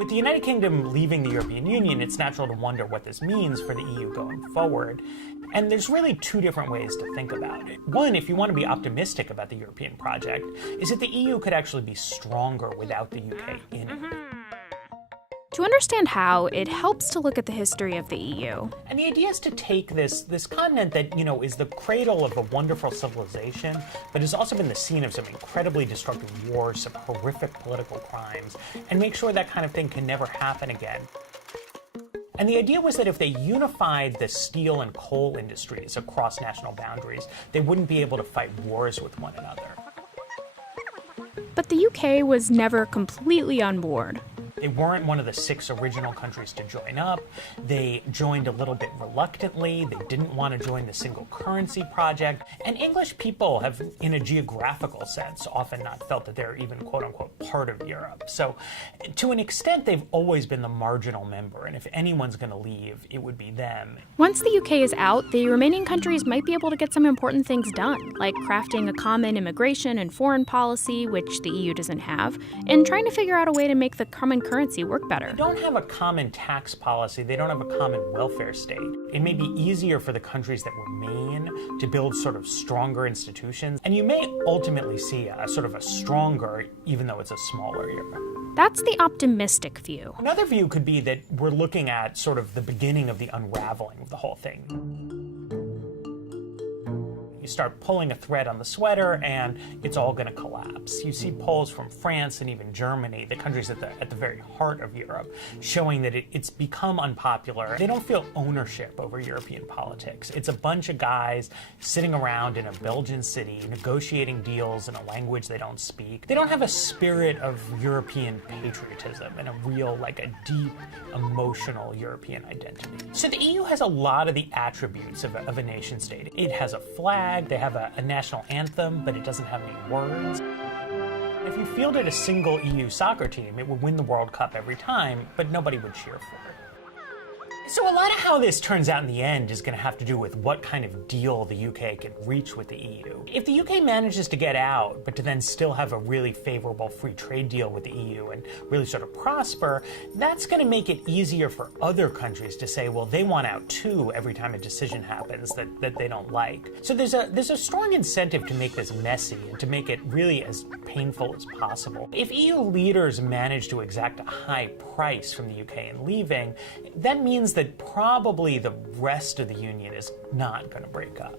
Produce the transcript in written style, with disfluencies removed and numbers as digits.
With the United Kingdom leaving the European Union, it's natural to wonder what this means for the EU going forward. And there's really two different ways to think about it. One, if you want to be optimistic about the European project, is that the EU could actually be stronger without the UK in it. To understand how, it helps to look at the history of the EU. And the idea is to take this continent that, is the cradle of a wonderful civilization, but has also been the scene of some incredibly destructive wars, some horrific political crimes, and make sure that kind of thing can never happen again. And the idea was that if they unified the steel and coal industries across national boundaries, they wouldn't be able to fight wars with one another. But the UK was never completely on board. They weren't one of the 6 original countries to join up. They joined a little bit reluctantly. They didn't want to join the single currency project. And English people have, in a geographical sense, often not felt that they're even quote-unquote part of Europe. So to an extent, they've always been the marginal member. And if anyone's going to leave, it would be them. Once the UK is out, the remaining countries might be able to get some important things done, like crafting a common immigration and foreign policy, which the EU doesn't have, and trying to figure out a way to make the common currency work better. They don't have a common tax policy. They don't have a common welfare state. It may be easier for the countries that remain to build sort of stronger institutions, and you may ultimately see a sort of a stronger, even though it's a smaller Europe. That's the optimistic view. Another view could be that we're looking at sort of the beginning of the unraveling of the whole thing. You start pulling a thread on the sweater and it's all going to collapse. You see polls from France and even Germany, the countries at the very heart of Europe, showing that it's become unpopular. They don't feel ownership over European politics. It's a bunch of guys sitting around in a Belgian city negotiating deals in a language they don't speak. They don't have a spirit of European patriotism and a real, like a deep, emotional European identity. So the EU has a lot of the attributes of a nation state. It has a flag. They have a national anthem, but it doesn't have any words. If you fielded a single EU soccer team, it would win the World Cup every time, but nobody would cheer for it. So a lot of how this turns out in the end is going to have to do with what kind of deal the UK can reach with the EU. If the UK manages to get out, but to then still have a really favorable free trade deal with the EU and really sort of prosper, that's going to make it easier for other countries to say, well, they want out too every time a decision happens that they don't like. So there's a strong incentive to make this messy and to make it really as painful as possible. If EU leaders manage to exact a high price from the UK in leaving, that means that probably the rest of the Union is not going to break up.